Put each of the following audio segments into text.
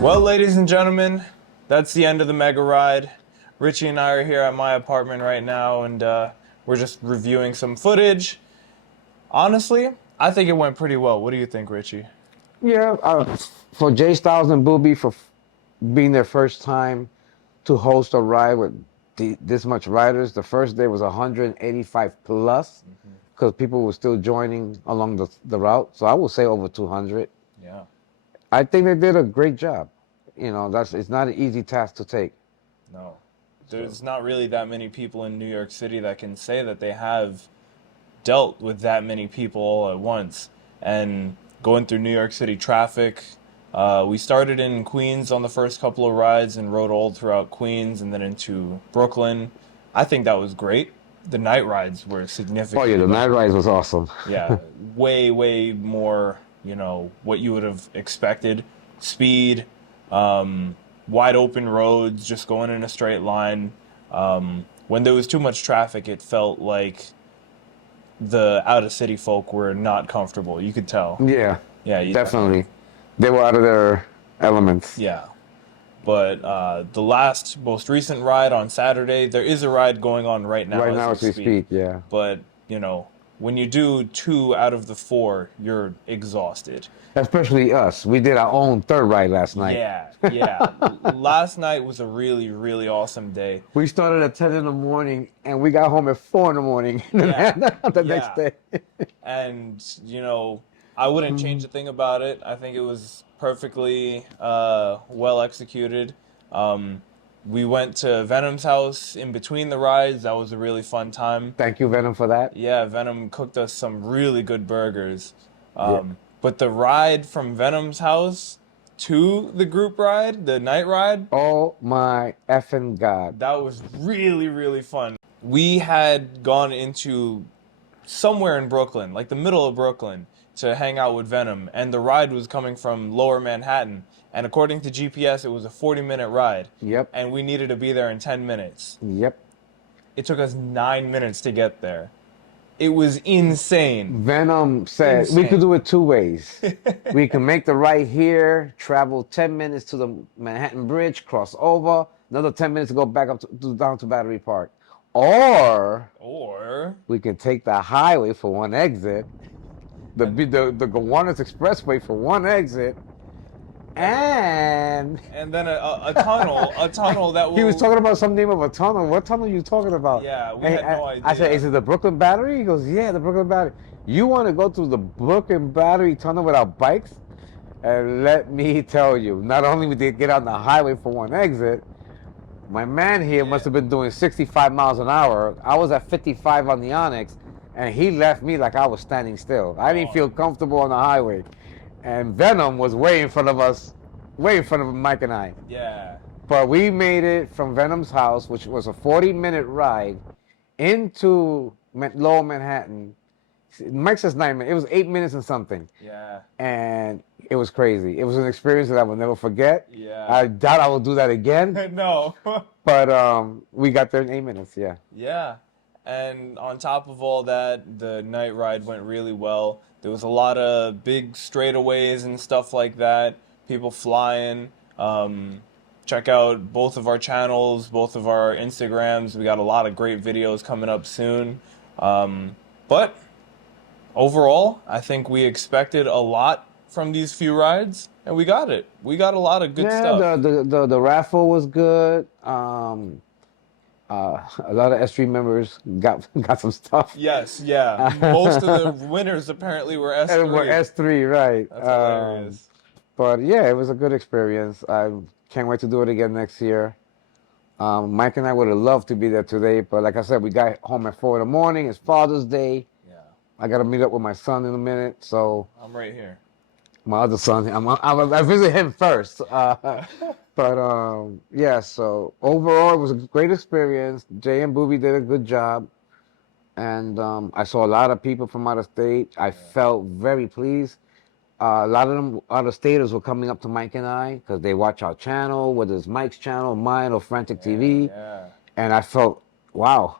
Well, ladies and gentlemen, that's the end of the Mega Ride. Richie and I are here at my apartment right now, and we're just reviewing some footage. Honestly, I think it went pretty well. What do you think, Richie? Yeah, for Jay Styles and Booby for being their first time to host a ride with this much riders. The first day was 185 plus because people were still joining along the route. So I would say over 200. Yeah. I think they did a great job. You know, it's not an easy task to take. No. There's not really that many people in New York City that can say that they have dealt with that many people all at once. And going through New York City traffic, we started in Queens on the first couple of rides and rode all throughout Queens and then into Brooklyn. I think that was great. The night rides were significant. Oh yeah, the night rides was awesome. Yeah, way more, you know, what you would have expected. Speed, wide open roads, just going in a straight line. When there was too much traffic, it felt like the out-of-city folk were not comfortable. You could tell. Yeah, Yeah, definitely. They were out of their elements. Yeah. But the most recent ride on Saturday, there is a ride going on right now. Right now as we speak, yeah. But, you know, when you do 2 out of the 4, you're exhausted. Especially us. We did our own third ride last night. Yeah. Last night was a really awesome day. We started at 10 in the morning and we got home at 4 in the morning the next day. And, you know, I wouldn't change a thing about it. I think it was perfectly well executed. We went to Venom's house in between the rides. That was a really fun time. Thank you, Venom, for that. Yeah, Venom cooked us some really good burgers. But the ride from Venom's house to the group ride, the night ride. Oh my effing God. That was really fun. We had gone into somewhere in Brooklyn, like the middle of Brooklyn, to hang out with Venom. And the ride was coming from Lower Manhattan. And according to GPS, it was a 40-minute ride. Yep. And we needed to be there in 10 minutes. Yep. It took us 9 minutes to get there. It was insane. Venom said we could do it 2 ways. We can make the right here, travel 10 minutes to the Manhattan Bridge, cross over, another 10 minutes to go back up down to Battery Park. Or we can take the highway for one exit, the Gowanus Expressway for one exit, and then a tunnel that will... He was talking about some name of a tunnel. What tunnel are you talking about? Yeah, we had no idea. I said, is it the Brooklyn Battery? He goes, yeah, the Brooklyn Battery. You want to go through the Brooklyn Battery tunnel without bikes? And let me tell you, not only did we get on the highway for one exit, my man here must have been doing 65 miles an hour. I was at 55 on the Onyx, and he left me like I was standing still. I didn't feel comfortable on the highway. And Venom was way in front of us, way in front of Mike and I. Yeah. But we made it from Venom's house, which was a 40-minute ride, into Lower Manhattan. Mike says 9 minutes. It was 8 minutes and something. Yeah. And it was crazy. It was an experience that I will never forget. Yeah. I doubt I will do that again. No. But we got there in 8 minutes, yeah. Yeah. And on top of all that, the night ride went really well. There was a lot of big straightaways and stuff like that. People flying. Check out both of our channels, both of our Instagrams. We got a lot of great videos coming up soon. But overall, I think we expected a lot from these few rides, and we got it. We got a lot of good stuff. Yeah, the raffle was good. A lot of S3 members got some stuff. Yes, yeah. Most of the winners apparently were S3. Were S3, right. That's hilarious. But yeah, it was a good experience. I can't wait to do it again next year. Mike and I would have loved to be there today, but like I said, we got home at 4 in the morning. It's Father's Day. I got to meet up with my son in a minute. So I'm right here. my other son, I visit him first. But yeah. So overall, it was a great experience. Jay and Booby did a good job, and I saw a lot of people from out of state. I felt very pleased. A lot of them out of staters were coming up to Mike and I because they watch our channel, whether it's Mike's channel, mine, or Frantic TV. Yeah. And I felt, wow,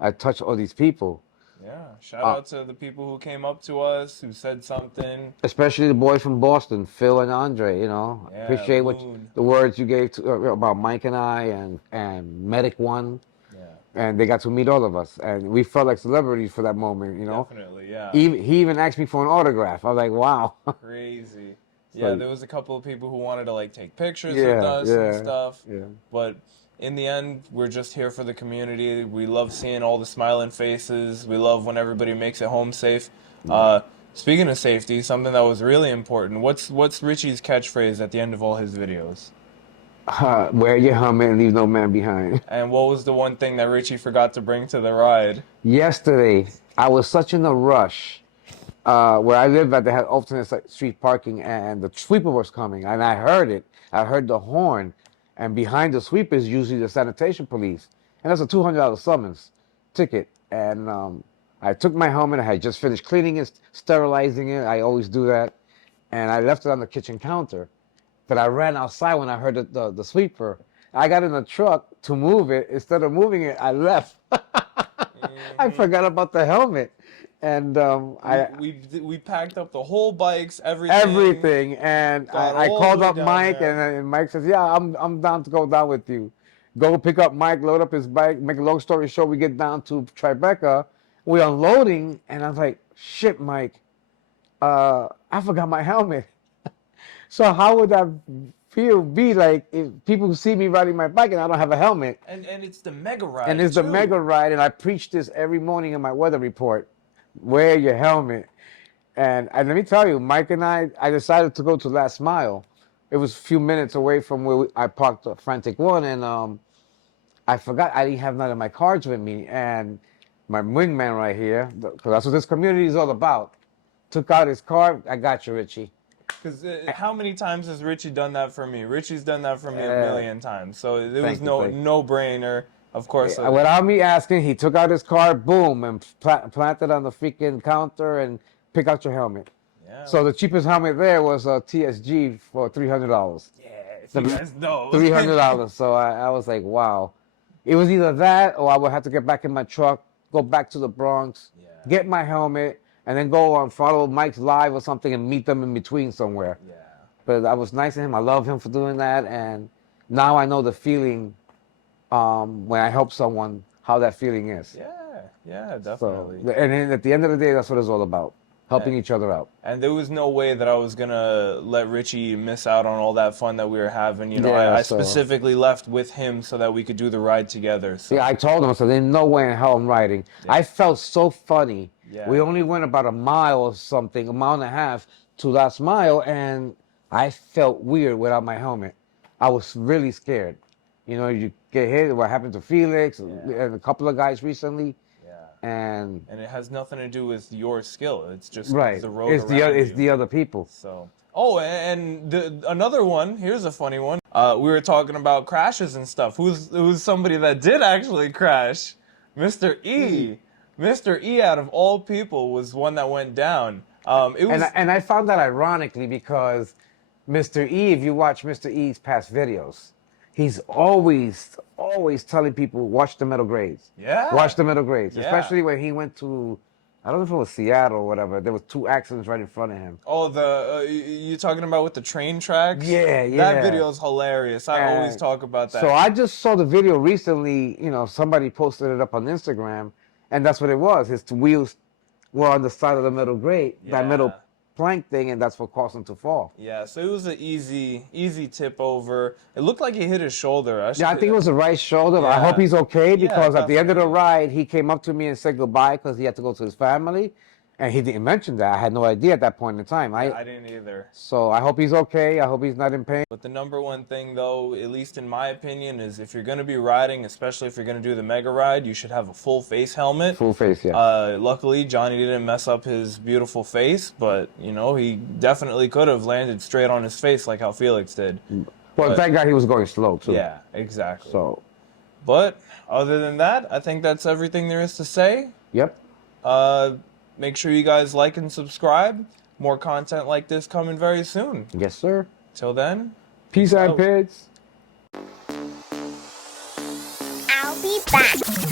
I touched all these people. Yeah. Shout out to the people who came up to us, who said something. Especially the boys from Boston, Phil and Andre. Yeah, Appreciate Moon. the words you gave about Mike and I and Medic One. Yeah. And they got to meet all of us, and we felt like celebrities for that moment. Definitely, yeah. He even asked me for an autograph. I was like, wow. Crazy. So- Yeah, there was a couple of people who wanted to like take pictures with us and stuff. Yeah. But in the end, we're just here for the community. We love seeing all the smiling faces. We love when everybody makes it home safe. Speaking of safety, something that was really important. What's Richie's catchphrase at the end of all his videos? Wear your helmet and leave no man behind. And what was the one thing that Richie forgot to bring to the ride? Yesterday, I was such in a rush. Where I live at, they had alternate street parking, and the sweeper was coming, and I heard it. I heard the horn, and behind the sweeper is usually the sanitation police, and that's a $200 summons ticket. And I took my helmet. I had just finished cleaning it, sterilizing it. I always do that, and I left it on the kitchen counter. But I ran outside when I heard the sweeper. I got in the truck to move it. Instead of moving it, I left. I forgot about the helmet. And we packed up the whole bikes, everything. Everything. And I all called the way up down Mike, there. and Mike says, yeah, I'm down to go down with you. Go pick up Mike, load up his bike, make a long story short, we get down to Tribeca. We're unloading, and I was like, shit, Mike, I forgot my helmet. So how would that be like if people see me riding my bike and I don't have a helmet? And it's the Mega Ride. And it's the too. Mega Ride, and I preach this every morning in my weather report. Wear your helmet. And let me tell you, Mike and I decided to go to Last Mile. It was a few minutes away from where I parked the Frantic One, and I forgot I didn't have none of my cards with me. And my wingman right here, because that's what this community is all about, took out his card. I got you, Richie. Because how many times has Richie done that for me? Richie's done that for me a million times. So it was no-brainer. Of course. Without me asking, he took out his card, boom, and planted on the freaking counter and pick out your helmet. Yeah. So the cheapest helmet there was a TSG for $300. Yeah, if you guys know. $300. So I was like, wow. It was either that or I would have to get back in my truck, go back to the Bronx, get my helmet, and then go on follow Mike's live or something and meet them in between somewhere. Yeah. But I was nice to him. I love him for doing that. And now I know the feeling when I help someone, how that feeling is. Yeah, definitely. So, and then at the end of the day, that's what it's all about. Helping each other out. And there was no way that I was going to let Richie miss out on all that fun that we were having. You know, I specifically left with him so that we could do the ride together. So. Yeah, I told him, so there's no way in hell I'm riding. Yeah. I felt so funny. Yeah. We only went about a mile or something, a mile and a half to Last Mile, and I felt weird without my helmet. I was really scared. You know, you get hit, what happened to Felix and a couple of guys recently. And it has nothing to do with your skill. It's just the road it's around it's the other people. So and another one. Here's a funny one. We were talking about crashes and stuff. Who's somebody that did actually crash? Mr. E. Mr. E. Out of all people was one that went down. It was and I found that ironically because Mr. E. If you watch Mr. E.'s past videos, he's always telling people, watch the middle grades. Yeah. Watch the middle grades. Yeah. Especially when he went to, I don't know if it was Seattle or whatever. There was 2 accidents right in front of him. Oh, you talking about with the train tracks? Yeah. That video is hilarious. I always talk about that. So I just saw the video recently. You know, somebody posted it up on Instagram, and that's what it was. His wheels were on the side of the middle grade, that middle plank thing, and that's what caused him to fall. Yeah, so it was an easy tip over. It looked like he hit his shoulder. I think it was the right shoulder. I hope he's okay because at the end of the ride, he came up to me and said goodbye because he had to go to his family. And he didn't mention that. I had no idea at that point in time. I didn't either. So I hope he's okay. I hope he's not in pain. But the number one thing, though, at least in my opinion, is if you're going to be riding, especially if you're going to do the Mega Ride, you should have a full face helmet. Full face, yeah. Luckily, Johnny didn't mess up his beautiful face, but, you know, he definitely could have landed straight on his face like how Felix did. Well, thank God he was going slow, too. Yeah, exactly. So. But other than that, I think that's everything there is to say. Yep. Make sure you guys like and subscribe. More content like this coming very soon. Yes, sir. Till then. Peace out, kids. I'll be back.